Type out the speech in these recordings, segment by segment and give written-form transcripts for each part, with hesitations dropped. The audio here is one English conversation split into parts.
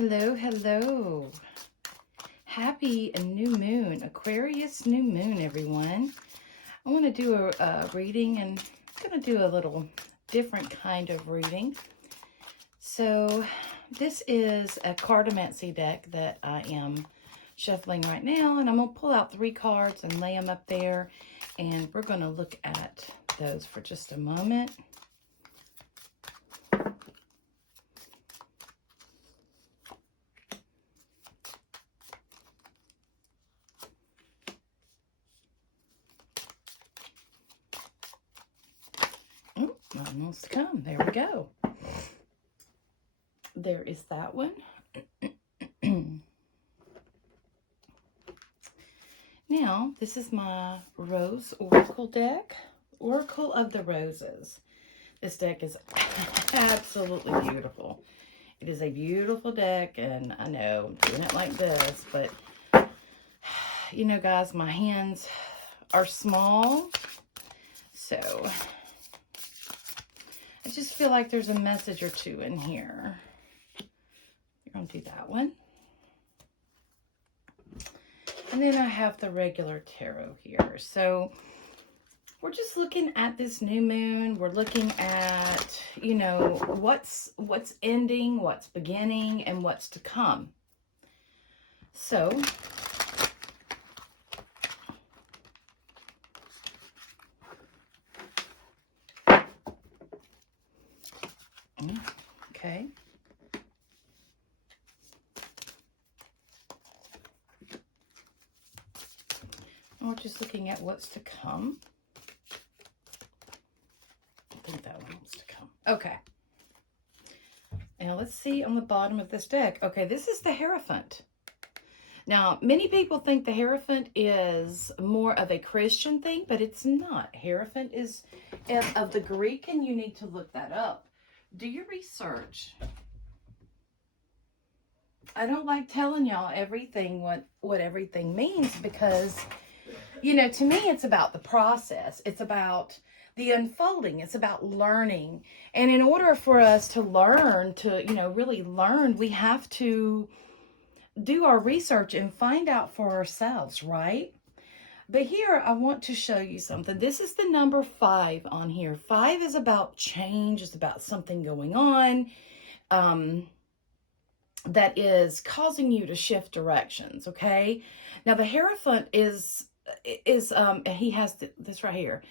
Hello, hello. Happy new moon, Aquarius new moon, everyone. I want to do a reading, and I'm going to do a little different kind of reading. So this is a cartomancy deck that I am shuffling right now, and I'm going to pull out 3 cards and lay them up there, and we're going to look at those for just a moment. Almost come. There we go. There is that one. Now, this is my Rose Oracle deck. Oracle of the Roses. This deck is absolutely beautiful. It is a beautiful deck, and I know I'm doing it like this, but you know, guys, my hands are small, so I just feel like there's a message or two in here. You're going to do that one. And then I have the regular tarot here. So we're just looking at this new moon. We're looking at, you know, what's ending, what's beginning, and what's to come. So okay. We're just looking at what's to come. I think that one wants to come. Okay. Now let's see on the bottom of this deck. Okay, this is the Hierophant. Now, many people think the Hierophant is more of a Christian thing, but it's not. Hierophant is of the Greek, and you need to look that up. Do your research. I don't like telling y'all everything, what everything means, because, you know, to me, it's about the process. It's about the unfolding. It's about learning. And in order for us to learn, to, you know, really learn, we have to do our research and find out for ourselves, right? But here, I want to show you something. This is the number 5 on here. 5 is about change. It's about something going on that is causing you to shift directions, okay? Now, the Hierophant is he has this right here.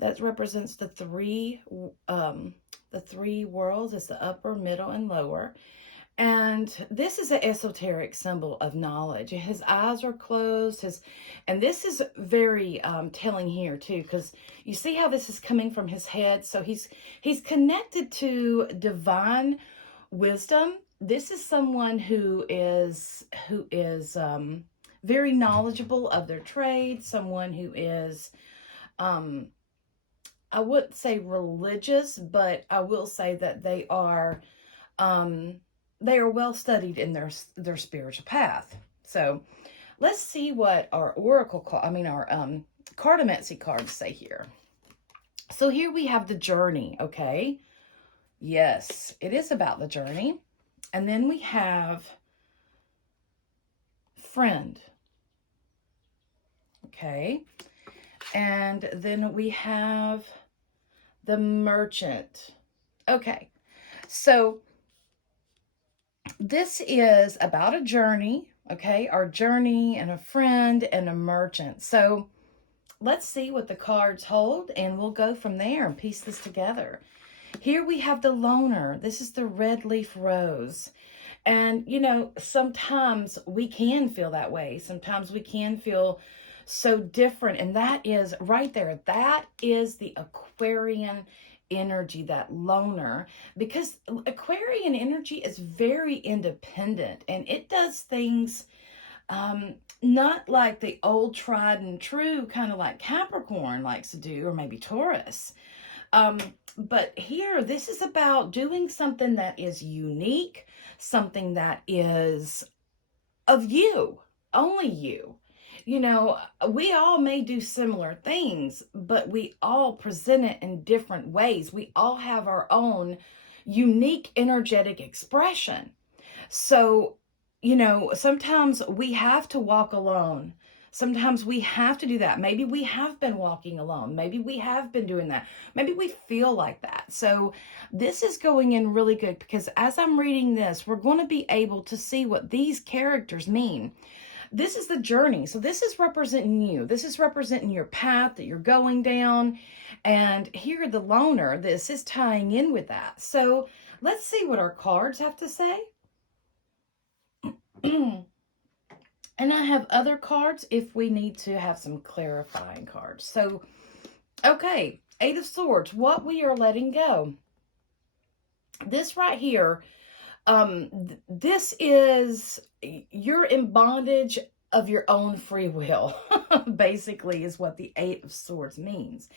That represents the three worlds. It's the upper, middle, and lower. And this is an esoteric symbol of knowledge. His eyes are closed. And this is very telling here too, because you see how this is coming from his head. So he's connected to divine wisdom. This is someone who is very knowledgeable of their trade. Someone who is I wouldn't say religious, but I will say that they are well studied in their spiritual path. So let's see what our our cartomancy cards say here. So here we have the journey, okay? Yes, it is about the journey. And then we have friend. Okay. And then we have the merchant. Okay. So this is about a journey, okay? Our journey, and a friend, and a merchant. So let's see what the cards hold, and we'll go from there and piece this together. Here we have the loner. This is the red leaf rose. And, you know, sometimes we can feel that way. Sometimes we can feel so different. And that is right there. That is the Aquarian energy, that loner, because Aquarian energy is very independent, and it does things not like the old tried and true, kind of like Capricorn likes to do, or maybe Taurus. But here, this is about doing something that is unique, something that is of you, only you. You know, we all may do similar things, but we all present it in different ways. We all have our own unique energetic expression. So, sometimes we have to walk alone. Sometimes we have to do that. Maybe we have been walking alone. Maybe we have been doing that. Maybe we feel like that. So, this is going in really good because as I'm reading this, we're going to be able to see what these characters mean. This is the journey. So, this is representing you. This is representing your path that you're going down. And here, the loner, this is tying in with that. So, let's see what our cards have to say. And I have other cards if we need to have some clarifying cards. So, okay, Eight of Swords, what we are letting go. This right here, this is, you're in bondage of your own free will, basically, is what the Eight of Swords means.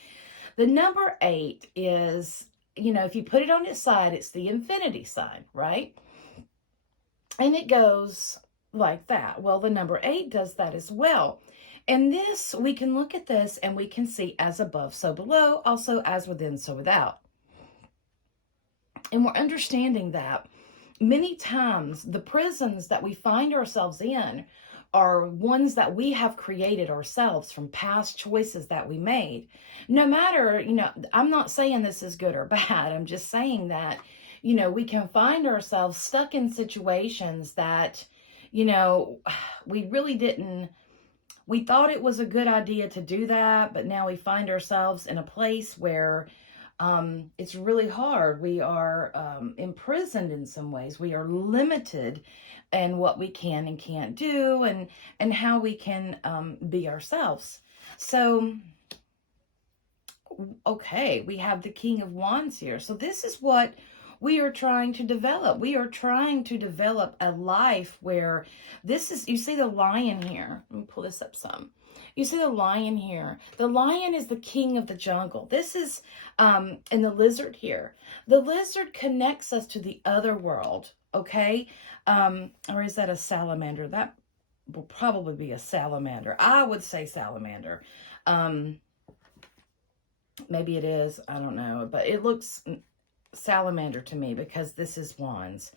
The number 8 is, if you put it on its side, it's the infinity sign, right? And it goes like that. Well, the number 8 does that as well. And this, we can look at this and we can see as above, so below, also as within, so without. And we're understanding that many times the prisons that we find ourselves in are ones that we have created ourselves from past choices that we made. No matter, I'm not saying this is good or bad. I'm just saying that, we can find ourselves stuck in situations that, we really didn't, we thought it was a good idea to do that, but now we find ourselves in a place where it's really hard. We are imprisoned in some ways. We are limited in what we can and can't do, and how we can be ourselves. So, okay, we have the King of Wands here. So this is what we are trying to develop. We are trying to develop a life where this is, you see the lion here. Let me pull this up some. You see the lion here. The lion is the king of the jungle. This is, and the lizard here. The lizard connects us to the other world, okay? Or is that a salamander? That will probably be a salamander. I would say salamander. Maybe it is. I don't know. But it looks salamander to me because this is wands.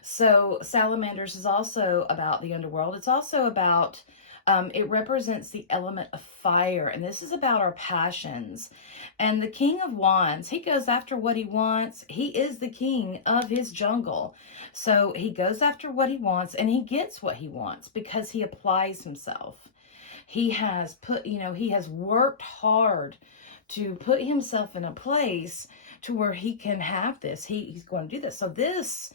So salamanders is also about the underworld. It's also about, it represents the element of fire. And this is about our passions. And the King of Wands, he goes after what he wants. He is the king of his jungle. So he goes after what he wants and he gets what he wants because he applies himself. He has put, he has worked hard to put himself in a place to where he can have this. He's going to do this. So this,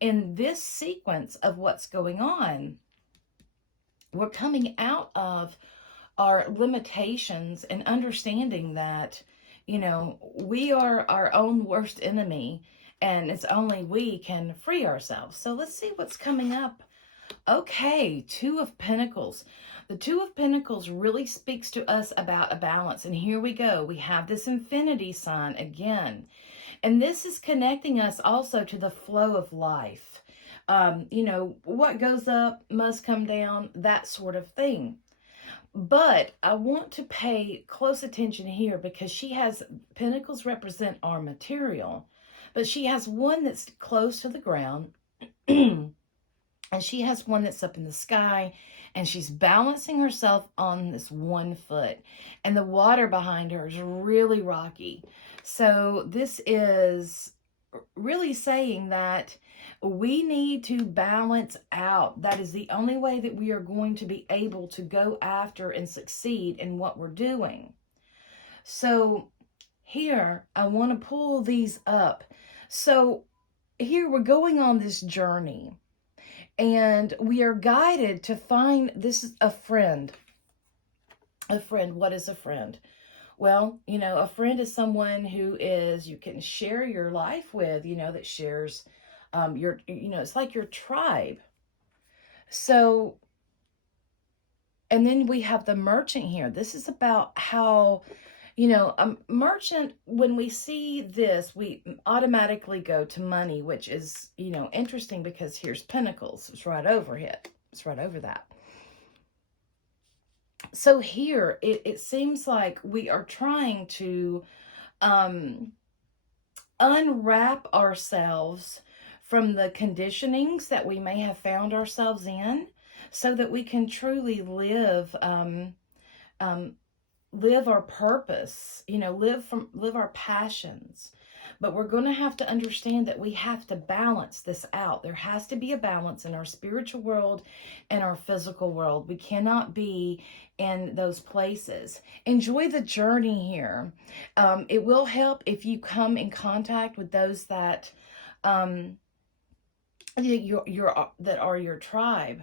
in this sequence of what's going on, we're coming out of our limitations and understanding that, we are our own worst enemy and it's only we can free ourselves. So let's see what's coming up. Okay, Two of Pentacles. The Two of Pentacles really speaks to us about a balance. And here we go. We have this infinity sign again. And this is connecting us also to the flow of life. What goes up must come down, that sort of thing. But I want to pay close attention here because she has, pentacles represent our material. But she has one that's close to the ground. And she has one that's up in the sky, and she's balancing herself on this one foot. And the water behind her is really rocky. So this is really saying that we need to balance out. That is the only way that we are going to be able to go after and succeed in what we're doing. So here, I want to pull these up. So here we're going on this journey. And we are guided to find, this is a friend. A friend, what is a friend? Well, a friend is someone who is, you can share your life with, that shares your, it's like your tribe. So, and then we have the merchant here. This is about how, a merchant, when we see this, we automatically go to money, which is, interesting because here's pentacles. It's right over it. It's right over that. So here, it seems like we are trying to unwrap ourselves from the conditionings that we may have found ourselves in, so that we can truly live live our purpose, live our passions. But we're going to have to understand that we have to balance this out. There has to be a balance in our spiritual world and our physical world. We cannot be in those places. Enjoy the journey here. It will help if you come in contact with those that that are your tribe.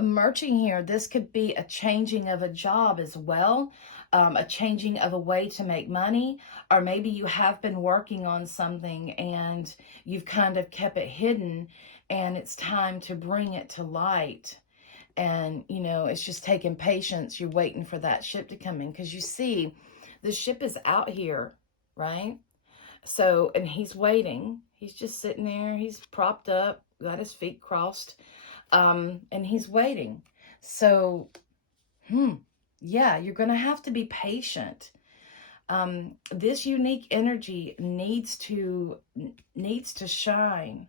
Merging here, this could be a changing of a job as well, a changing of a way to make money, or maybe you have been working on something and you've kind of kept it hidden, and it's time to bring it to light. And, it's just taking patience. You're waiting for that ship to come in, because you see, the ship is out here, right? So, and he's waiting. He's just sitting there. He's propped up, got his feet crossed, and he's waiting. So, yeah, you're going to have to be patient. This unique energy needs to shine,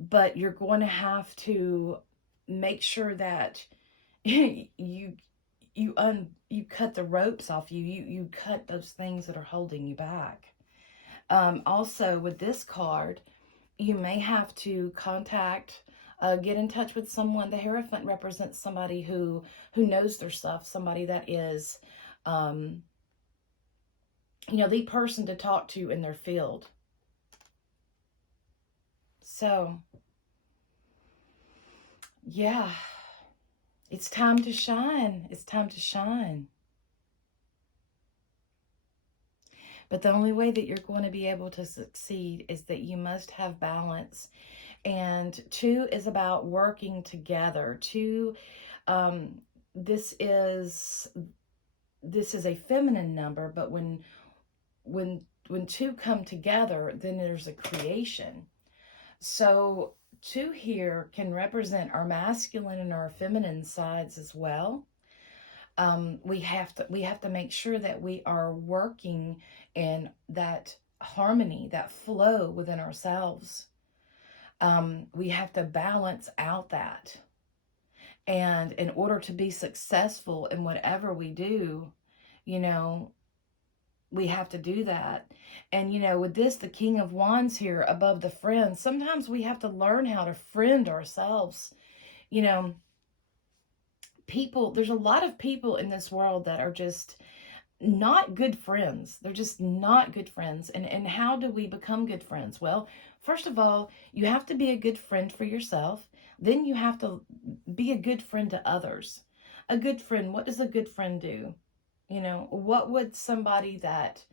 but you're going to have to make sure that you cut the ropes off you cut those things that are holding you back. Also, with this card, you may have to get in touch with someone. The Hierophant represents somebody who knows their stuff, somebody that is, the person to talk to in their field. So, yeah, it's time to shine. It's time to shine. But the only way that you're going to be able to succeed is that you must have balance. And 2 is about working together. 2, this is a feminine number, but when 2 come together, then there's a creation. So 2 here can represent our masculine and our feminine sides as well. We have to make sure that we are working in that harmony, that flow within ourselves. We have to balance out that. And in order to be successful in whatever we do, we have to do that. And, with this, the King of Wands here above the friends, sometimes we have to learn how to friend ourselves. There's a lot of people in this world that are just not good friends. They're just not good friends. And how do we become good friends? Well, first of all, you have to be a good friend for yourself. Then you have to be a good friend to others. A good friend, what does a good friend do? What would somebody that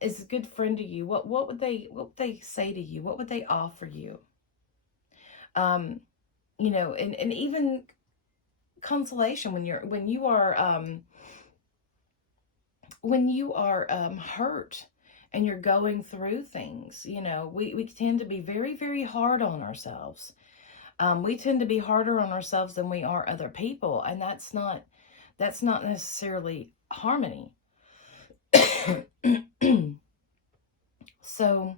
is a good friend to you, what would they say to you? What would they offer you? And even consolation when you are hurt and you're going through things. We tend to be very, very hard on ourselves. We tend to be harder on ourselves than we are other people, and that's not necessarily harmony. So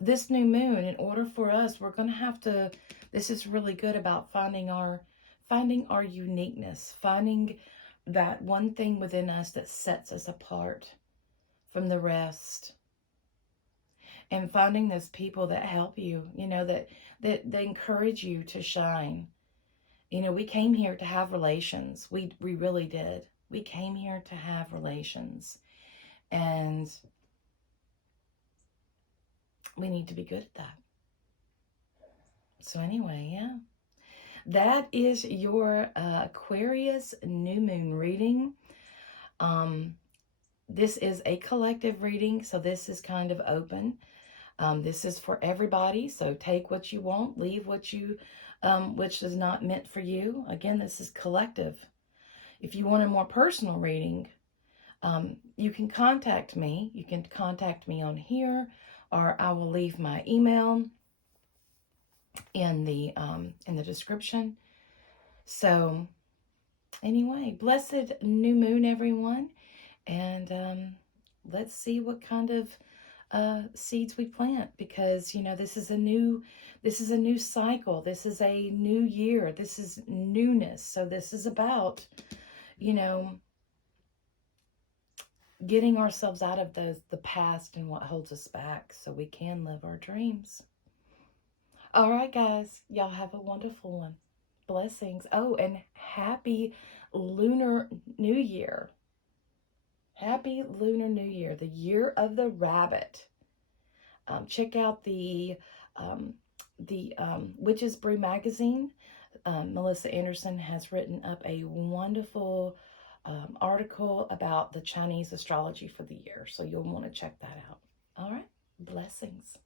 this new moon, in order for us, we're going to have to, this is really good about finding our uniqueness, finding that one thing within us that sets us apart from the rest, and finding those people that help you, that they encourage you to shine. We came here to have relations. We really did. We came here to have relations, and we need to be good at that. So anyway, yeah. That is your Aquarius new moon reading. This is a collective reading, so this is kind of open. This is for everybody, so take what you want, leave what you, which is not meant for you. Again, this is collective. If you want a more personal reading, you can contact me. You can contact me on here, or I will leave my email in the description. So anyway, blessed new moon, everyone, and let's see what kind of seeds we plant, because, you know, this is a new cycle. This is a new year. This is newness. So this is about, you know, getting ourselves out of the past and what holds us back so we can live our dreams. All right, guys, y'all have a wonderful one. Blessings. Oh, and happy Lunar New Year. Happy Lunar New Year, the year of the rabbit. Check out the Witches Brew magazine. Melissa Anderson has written up a wonderful article about the Chinese astrology for the year, so you'll want to check that out. All right, blessings.